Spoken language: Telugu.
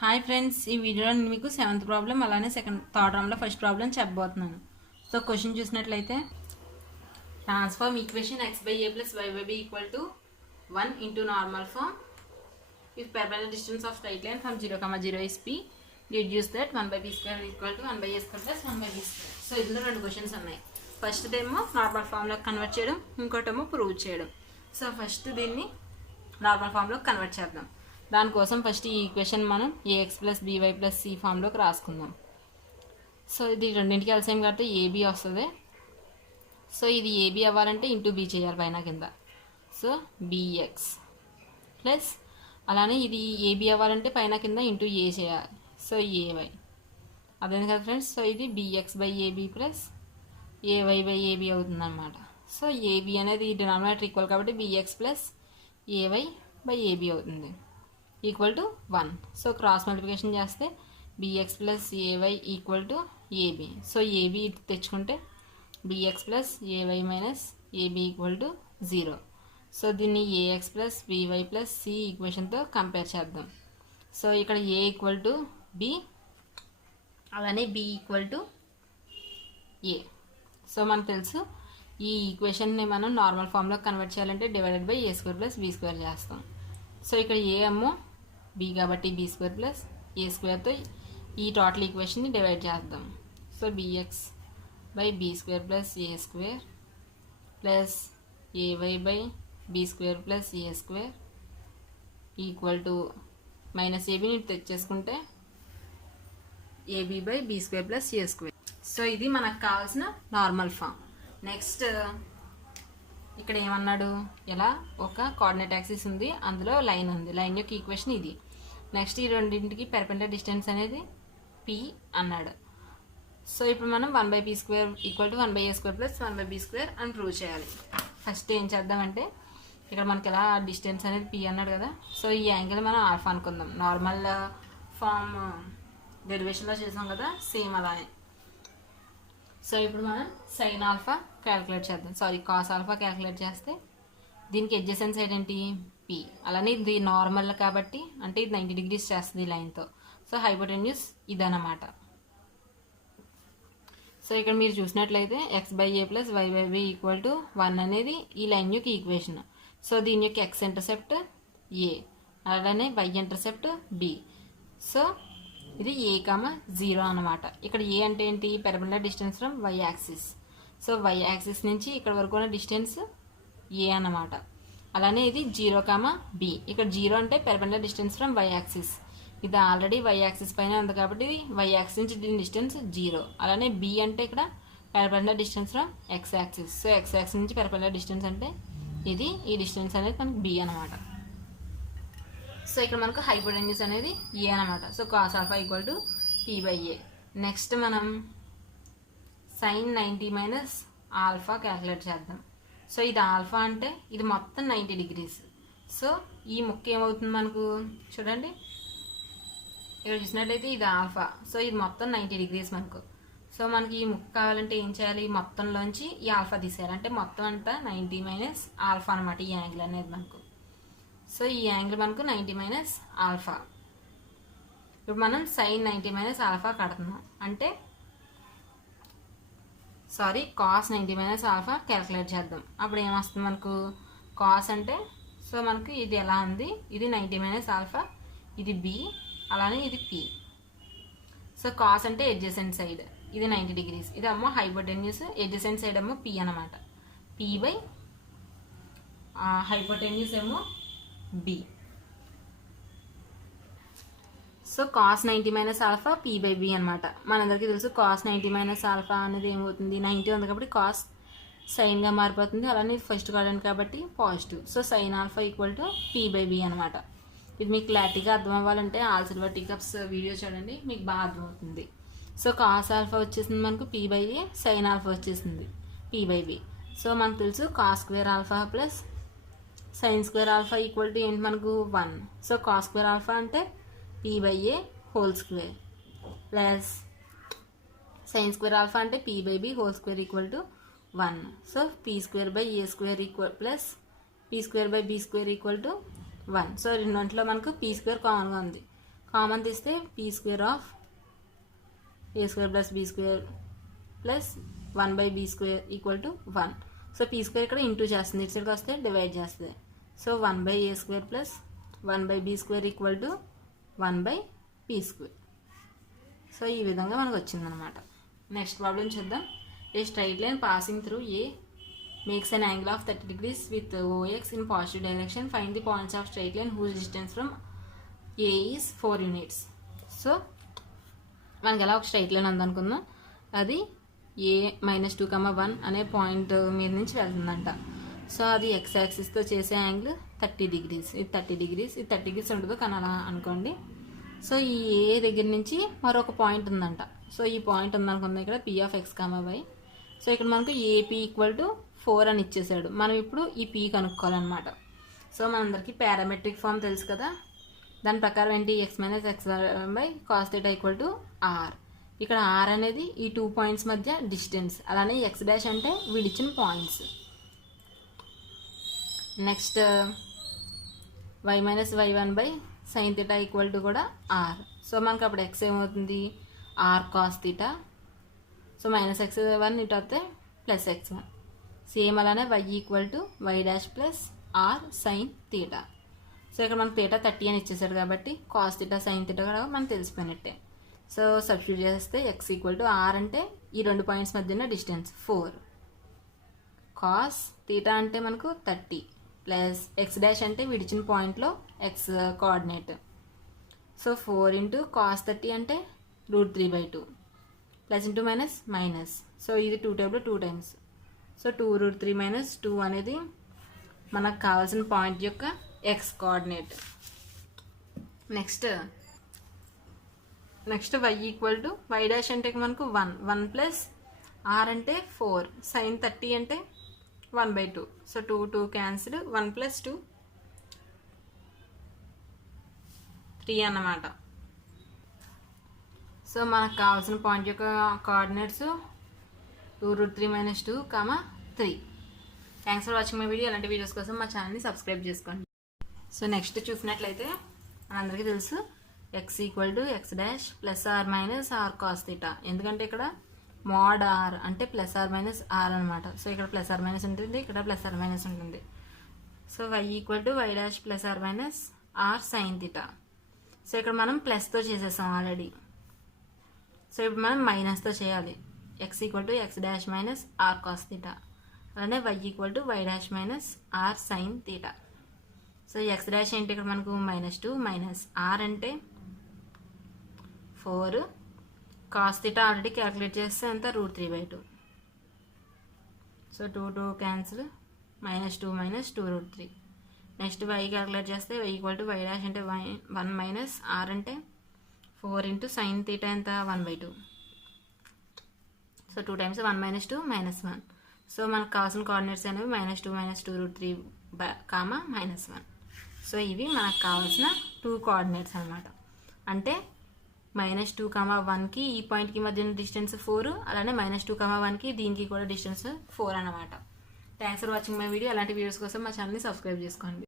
హాయ్ ఫ్రెండ్స్, ఈ వీడియోలో నేను మీకు సెవెంత్ ప్రాబ్లం అలానే థర్డ్ రౌండ్లో ఫస్ట్ ప్రాబ్లం చెప్పబోతున్నాను. సో క్వశ్చన్ చూసినట్లయితే transform equation x by a plus y by b equal to 1 into normal form if perpendicular distance of straight line from 0, 0 is p, deduce that 1 by b square equal to 1 by a square plus 1 by b square. So ఇందులో రెండు క్వశ్చన్స్ ఉన్నాయి. ఫస్ట్ ఏమో నార్మల్ ఫామ్లోకి కన్వర్ట్ చేయడం, ఇంకోటేమో ప్రూవ్ చేయడం. సో ఫస్ట్ దీన్ని నార్మల్ ఫామ్లోకి కన్వర్ట్ చేద్దాం. దానికోసం ఫస్ట్ ఈ ఈక్వేషన్ మనం a x plus b y plus c ఫామ్లోకి రాసుకుందాం. సో ఇది రెండింటికి ఎల్సిఎం కడితే ఏబీ వస్తుంది. సో ఇది ఏబీ అవ్వాలంటే ఇంటూ బీ చేయాలి పైన కింద. సో బిఎక్స్ ప్లస్ అలానే ఇది ఏబీ అవ్వాలంటే పైన కింద ఇంటూ ఏ చేయాలి. సో ఏవై అదే కదా ఫ్రెండ్స్. సో ఇది b x by a b plus a y by a b అవుతుంది అనమాట. సో ఏబీ అనేది డినామినేటర్ ఈక్వల్ కాబట్టి b x plus a y by a b అవుతుంది equal to 1. So cross multiplication చేస్తే b x plus a y equal to a b. So a b తెచ్చుకుంటే b x plus a y minus a b equal to 0. So దీన్ని a x plus b y plus c ఈక్వేషన్తో కంపేర్ చేద్దాం. సో ఇక్కడ ఏ ఈక్వల్ టు బి అలానే B equal to a. So మనకు తెలుసు ఈ ఈక్వేషన్ని మనం నార్మల్ ఫామ్లో కన్వర్ట్ చేయాలంటే divided by a square plus b square చేస్తాం. సో ఇక్కడ ఏ ఏమో బి కాబట్టి బీ స్క్వేర్ ప్లస్ ఏ స్క్వేర్తో ఈ టోటల్ ఈక్వేషన్ని డివైడ్ చేద్దాం. So b x by b square plus a square plus a y by b square plus a square equal to minus ఏబీని తెచ్చేసుకుంటే a b by b square plus a square. So ఇది మనకు కావాల్సిన నార్మల్ ఫామ్. నెక్స్ట్ ఇక్కడ ఏమన్నాడు, ఇలా ఒక కోఆర్డినేట్ యాక్సిస్ ఉంది, అందులో లైన్ ఉంది, లైన్ యొక్క ఈక్వేషన్ ఇది. నెక్స్ట్ ఈ రెండింటికి పెర్పెండిక్యులర్ డిస్టెన్స్ అనేది పి అన్నాడు. సో ఇప్పుడు మనం 1 by p square equal to 1 by a square plus 1 by b square అని ప్రూవ్ చేయాలి. ఫస్ట్ ఏం చేద్దామంటే ఇక్కడ మనకి ఎలా డిస్టెన్స్ అనేది పి అన్నాడు కదా. సో ఈ యాంగిల్ మనం ఆల్ఫా అనుకుందాం. నార్మల్ ఫామ్ డెరివేషన్లో చేసాం కదా, సేమ్ అలానే. సో ఇప్పుడు మనం సైన్ ఆల్ఫా క్యాలిక్యులేట్ చేద్దాం. సారీ, కాస్ ఆల్ఫా క్యాలిక్యులేట్ చేస్తే దీనికి ఎడ్జసెంట్ సైడ్ ఏంటి పి. అలానే ఇది నార్మల్ కాబట్టి అంటే ఇది 90 degrees చేస్తుంది ఈ లైన్తో. సో హైపోటెన్యూస్ ఇదన్నమాట. సో ఇక్కడ మీరు చూసినట్లయితే x by a plus y by b equal to 1 అనేది ఈ లైన్ యొక్క ఈక్వేషన్. సో దీని యొక్క ఎక్స్ ఇంటర్సెప్ట్ ఏ అలానే వై ఇంటర్సెప్ట్ బి. సో ఇది ఏ కామ 0 అనమాట. ఇక్కడ ఏ అంటే ఏంటి, perpendicular distance from y axis. So y axis నుంచి ఇక్కడ వరకు ఉన్న డిస్టెన్స్ ఏ అన్నమాట. అలానే ఇది 0 కామ బి. ఇక్కడ 0 అంటే perpendicular distance from y axis. ఇది ఆల్రెడీ వై యాక్సిస్ పైన ఉంది కాబట్టి ఇది వై యాక్సిస్ నుంచి దీని డిస్టెన్స్ 0. అలానే బి అంటే ఇక్కడ perpendicular distance from X axis. So X axis నుంచి పెర్పెండిక్యులర్ డిస్టెన్స్ అంటే ఇది, ఈ డిస్టెన్స్ అనేది మనకి బి అనమాట. సో ఇక్కడ మనకు హైపోటెన్యూస్ అనేది ఏ అనమాట. So cos alpha equal to p by A. Next మనం సైన్ 90 మైనస్ ఆల్ఫా క్యాలిక్యులేట్ చేద్దాం. సో ఇది ఆల్ఫా అంటే ఇది మొత్తం 90 degrees. సో ఈ ముక్క ఏమవుతుంది మనకు చూడండి, ఇక్కడ చూసినట్లయితే ఇది ఆల్ఫా. సో ఇది మొత్తం 90 degrees మనకు. సో మనకి ఈ ముక్క కావాలంటే ఏం చేయాలి, మొత్తంలోంచి ఈ ఆల్ఫా తీసేయాలి. అంటే మొత్తం అంతా 90 మైనస్ ఆల్ఫా అనమాట ఈ యాంగిల్ అనేది మనకు. సో ఈ యాంగిల్ మనకు 90 మైనస్ ఆల్ఫా. ఇప్పుడు మనం సైన్ 90 మైనస్ ఆల్ఫా కడుతున్నాం అంటే sorry cos 90 minus alpha calculate చేద్దాం. అప్పుడు ఏమొస్తుంది మనకు, కాస్ అంటే సో మనకు ఇది ఎలా ఉంది, ఇది 90 మైనస్ ఆల్ఫా, ఇది బి అలానే ఇది పి. సో కాస్ అంటే ఎడ్జసెంట్ సైడ్, ఇది 90 degrees, ఇది ఏమో హైపోటెన్యూస్, ఎడ్జసెంట్ సైడ్ ఏమో పి అనమాట. పి బై హైపోటెన్యూస్ ఏమో b. So cos 90 minus alpha p by b అనమాట. మనందరికీ తెలుసు కాస్ 90 మైనస్ ఆల్ఫా అనేది ఏమవుతుంది, 90 ఉంది కాబట్టి కాస్ సైన్గా మారిపోతుంది. అలానే ఫస్ట్ కార్డన్ కాబట్టి positive. So sine alpha equal to p by b అనమాట. ఇది మీకు క్లారిటీగా అర్థం అవ్వాలంటే all silver tea cups video చూడండి, మీకు బాగా అర్థమవుతుంది. సో కాస్ ఆల్ఫా వచ్చేసింది మనకు p by a, sine alpha వచ్చేసింది పీ బై బి. సో మనకు తెలుసు cos square alpha plus sine square alpha equal to ఏంటి మనకు 1. సో కాస్ స్క్వేర్ ఆల్ఫా అంటే p by a whole square plus sine square alpha అంటే p by b whole square equal to 1. So p square by a square equal plus p square by b square equal to 1. So రెండింటిలో మనకు పీ స్క్వేర్ కామన్గా ఉంది. కామన్ తీస్తే p square of a square plus b square plus 1/b square equal to 1. So p square ఇక్కడ ఇంటూ చేస్తుంది, ఇటు సైడ్కి వస్తే డివైడ్ చేస్తుంది. So 1/a square plus 1/b square equal to 1/p square. So ఈ విధంగా మనకు వచ్చిందనమాట. నెక్స్ట్ ప్రాబ్లం చూద్దాం. A straight line passing through a makes an angle of 30 degrees with OX in positive direction. Find the points of straight line whose distance from a is 4 units. So మనకి ఎలా ఒక స్ట్రైట్ లైన్ ఉందనుకుందాం, అది ఏ -2,1 అనే పాయింట్ మీద నుంచి వెళ్తుందంట. సో అది ఎక్స్ యాక్సిస్తో చేసే యాంగిల్ 30 degrees, ఇది 30 degrees, ఇది 30 degrees ఉంటుందో కానీ అలా అనుకోండి. సో ఈ ఏ దగ్గర నుంచి మరొక పాయింట్ ఉందంట. సో ఈ పాయింట్ ఉందనుకుందాం ఇక్కడ P of x, y. So ఇక్కడ మనకు ఏపీ ఈక్వల్ టు 4 అని ఇచ్చేసాడు. మనం ఇప్పుడు ఈ పీ కనుక్కోవాలన్నమాట. సో మనందరికీ పారామెట్రిక్ ఫామ్ తెలుసు కదా, దాని ప్రకారం ఏంటి, x - x by cos θ equal to r. ఇక్కడ r అనేది ఈ 2 పాయింట్స్ మధ్య డిస్టెన్స్, అలానే x డాష్ అంటే వీడిచ్చిన points. Next y - y1 by sin θ equal to కూడా r. సో మనకు అప్పుడు x ఏమవుతుంది, r cos θ. సో -x1 ఇటు వస్తే +x1. సేమ్ అలానే y equal to y dash plus r sin θ. So ఇక్కడ మనకు θ 30 అని ఇచ్చేసాడు కాబట్టి cos θ sin θ కూడా మనకు తెలిసిపోయినట్టే. సో సబ్స్టిట్యూట్ చేస్తే x ఈక్వల్ టు r అంటే ఈ 2 పాయింట్స్ మధ్య ఉన్న డిస్టెన్స్ 4, cos θ అంటే మనకు 30 ప్లస్ x డాష్ అంటే విడిచిన పాయింట్లో x coordinate. So 4 into cos 30 అంటే √3/2 ప్లస్ ఇంటూ మైనస్. సో ఇది 2 టైప్లో 2 times. సో 2√3 - 2 అనేది మనకు కావాల్సిన పాయింట్ యొక్క x coordinate. Next y equal to y dash అంటే మనకు 1 ప్లస్ r అంటే 4, sin 30 అంటే 1/2. సో 2 క్యాన్సిల్, 1 + 2 3 అన్నమాట. సో మనకు కావాల్సిన పాయింట్ యొక్క coordinates 2√3 - 2, 3. Thanks for watching my video. అలాంటి వీడియోస్ కోసం మా ఛానల్ని సబ్స్క్రైబ్ చేసుకోండి. సో నెక్స్ట్ చూసినట్లయితే మనందరికీ తెలుసు x equal to x dash plus r minus r cos θ. ఎందుకంటే ఇక్కడ mod r అంటే +r - r అనమాట. సో ఇక్కడ +r- ఉంటుంది, ఇక్కడ +r- ఉంటుంది. So y equal to y dash plus r minus r sin θ. So ఇక్కడ మనం ప్లస్తో చేసేసాం ఆల్రెడీ. సో ఇప్పుడు మనం మైనస్తో చేయాలి. x equal to x dash minus r cos θ. అలానే y equal to y dash minus r sin θ. So x dash ఏంటి ఇక్కడ మనకు -2 మైనస్ r అంటే 4, cos θ ఆల్రెడీ క్యాలిక్యులేట్ చేస్తే ఎంత √3/2. So 2 cancel, -2 - 2√3. Next y calculate చేస్తే y equal to y dash అంటే 1 మైనస్ r అంటే 4 ఇంటూ sin θ ఎంత 1/2. So 2 times 1 - 2 -1. సో మనకు కావాల్సిన కోఆర్డినేట్స్ అనేవి -2 - 2√3, -1. సో ఇవి మనకు కావాల్సిన 2 కోఆర్డినేట్స్ అనమాట. అంటే -2,1కి ఈ పాయింట్కి మధ్య డిస్టెన్స్ 4, అలానే -2,1కి దీనికి కూడా డిస్టెన్స్ 4 అనమాట. Thanks for watching my video. అలాంటి వీడియోస్ కోసం మా ఛానల్ని సబ్స్క్రైబ్ చేసుకోండి.